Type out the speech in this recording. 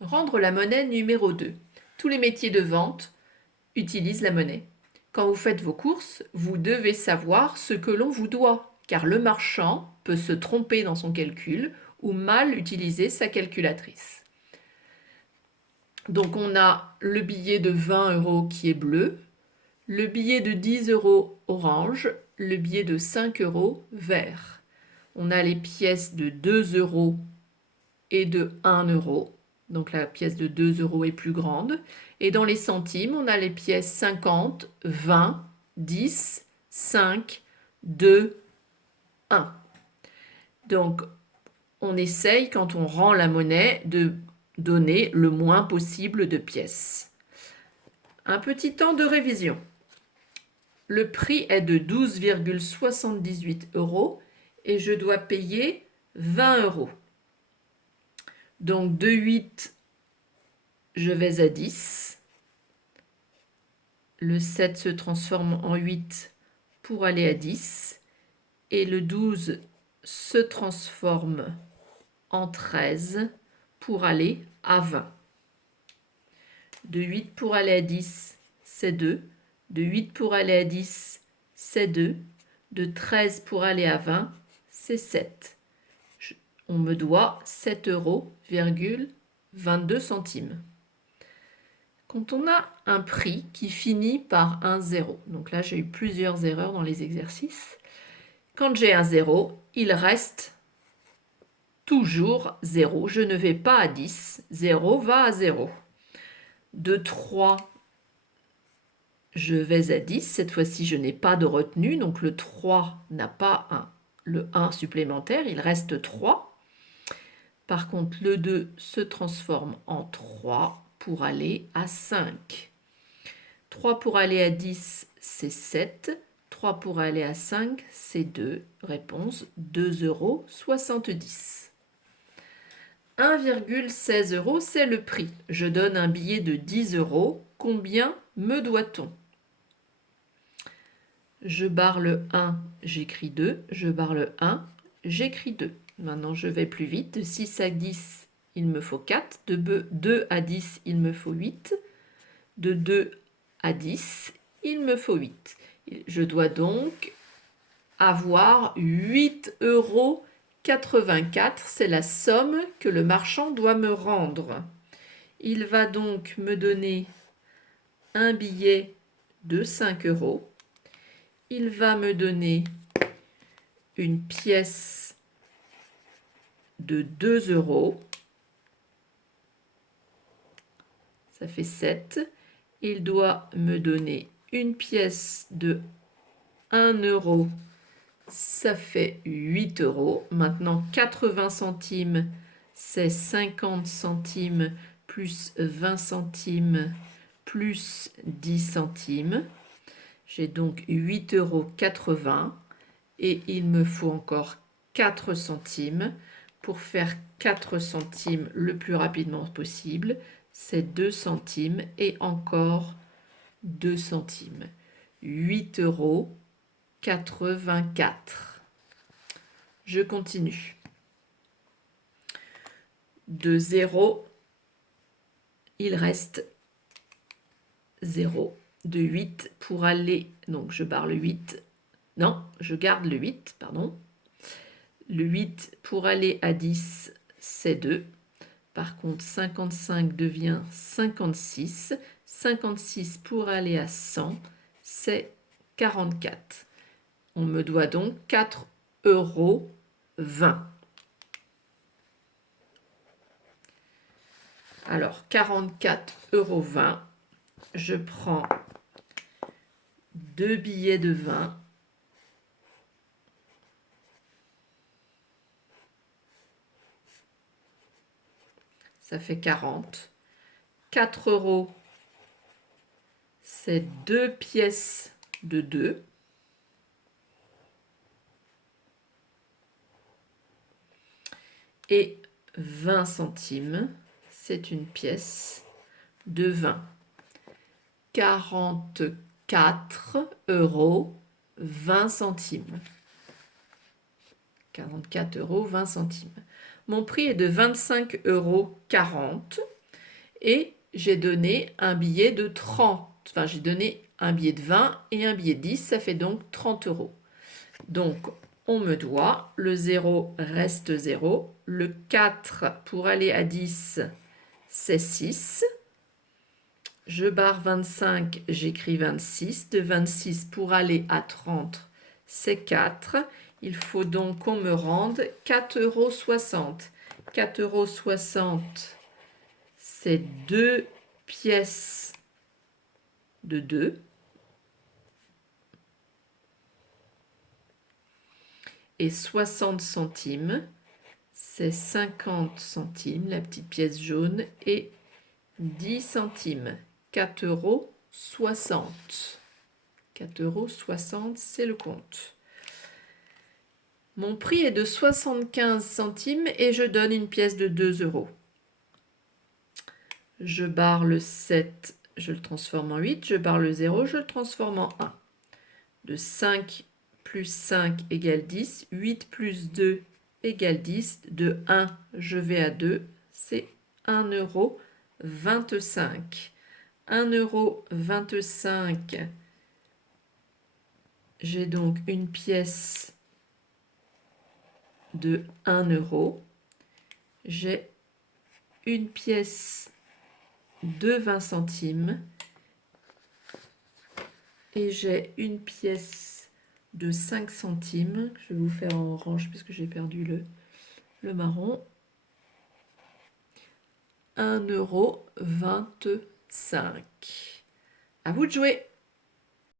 Rendre la monnaie numéro 2. Tous les métiers de vente utilisent la monnaie. Quand vous faites vos courses, vous devez savoir ce que l'on vous doit, car le marchand peut se tromper dans son calcul ou mal utiliser sa calculatrice. Donc on a le billet de 20 € qui est bleu, le billet de 10 € orange, le billet de 5 € vert. On a les pièces de 2 € et de 1 €. Donc la pièce de 2 € est plus grande. Et dans les centimes, on a les pièces 50, 20, 10, 5, 2, 1. Donc on essaye, quand on rend la monnaie, de donner le moins possible de pièces. Un petit temps de révision. Le prix est de 12,78 € et je dois payer 20 €. Donc de 8, je vais à 10. Le 7 se transforme en 8 pour aller à 10. Et le 12 se transforme en 13 pour aller à 20. De 8 pour aller à 10, c'est 2. De 8 pour aller à 10, c'est 2. De 13 pour aller à 20, c'est 7. On me doit 7,22 €. Quand on a un prix qui finit par un 0, donc là j'ai eu plusieurs erreurs dans les exercices, quand j'ai un 0, il reste toujours 0. Je ne vais pas à 10, 0 va à 0. De 3, je vais à 10. Cette fois-ci, je n'ai pas de retenue, donc le 3 n'a pas le 1 supplémentaire, il reste 3. Par contre, le 2 se transforme en 3 pour aller à 5. 3 pour aller à 10, c'est 7. 3 pour aller à 5, c'est 2. Réponse 2,70 €. 1,16 €, c'est le prix. Je donne un billet de 10 €. Combien me doit-on? Je barre le 1, j'écris 2. Je barre le 1, j'écris 2. Maintenant, je vais plus vite. De 6 à 10, il me faut 4. De 2 à 10, il me faut 8. De 2 à 10, il me faut 8. Je dois donc avoir 8,84 €. C'est la somme que le marchand doit me rendre. Il va donc me donner un billet de 5 €. Il va me donner une pièce de 2 €. Ça fait 7. Il doit me donner une pièce de 1 €. Ça fait 8 €. Maintenant, 80 centimes, c'est 50 centimes plus 20 centimes plus 10 centimes. J'ai donc 8,80 € et il me faut encore 4 centimes. Pour faire 4 centimes le plus rapidement possible, c'est 2 centimes et encore 2 centimes. 8,84 €. Je continue. De 0, il reste 0. De 8 pour aller, donc je barre le 8. Non, je garde le 8, pardon. Le 8 pour aller à 10, c'est 2. Par contre, 55 devient 56. 56 pour aller à 100, c'est 44. On me doit donc 4,20 €. Alors, 44,20 €. Je prends 2 billets de 20. Ça fait 40. 4 €, c'est 2 pièces de 2. Et 20 centimes, c'est une pièce de 20. 44,20 €. 44,20 €. Mon prix est de 25,40 €. et j'ai donné un billet de 30. Enfin, j'ai donné un billet de 20 et un billet de 10, ça fait donc 30 euros. Donc, on me doit, le 0 reste 0, le 4 pour aller à 10, c'est 6. Je barre 25, j'écris 26. De 26 pour aller à 30, c'est 4. Il faut donc qu'on me rende 4,60 €. 4,60 €, c'est 2 pièces de 2. Et 60 centimes, c'est 50 centimes, la petite pièce jaune, et 10 centimes. 4,60 €. 4,60 €, c'est le compte. Mon prix est de 75 centimes et je donne une pièce de 2 €. Je barre le 7, je le transforme en 8. Je barre le 0, je le transforme en 1. De 5 plus 5 égale 10. 8 plus 2 égale 10. De 1, je vais à 2. C'est 1,25 €. 1,25 €. J'ai donc une pièce de 1 €. J'ai une pièce de 20 centimes. Et j'ai une pièce de 5 centimes. Je vais vous faire en orange puisque j'ai perdu le marron. 1,25 €. À vous de jouer!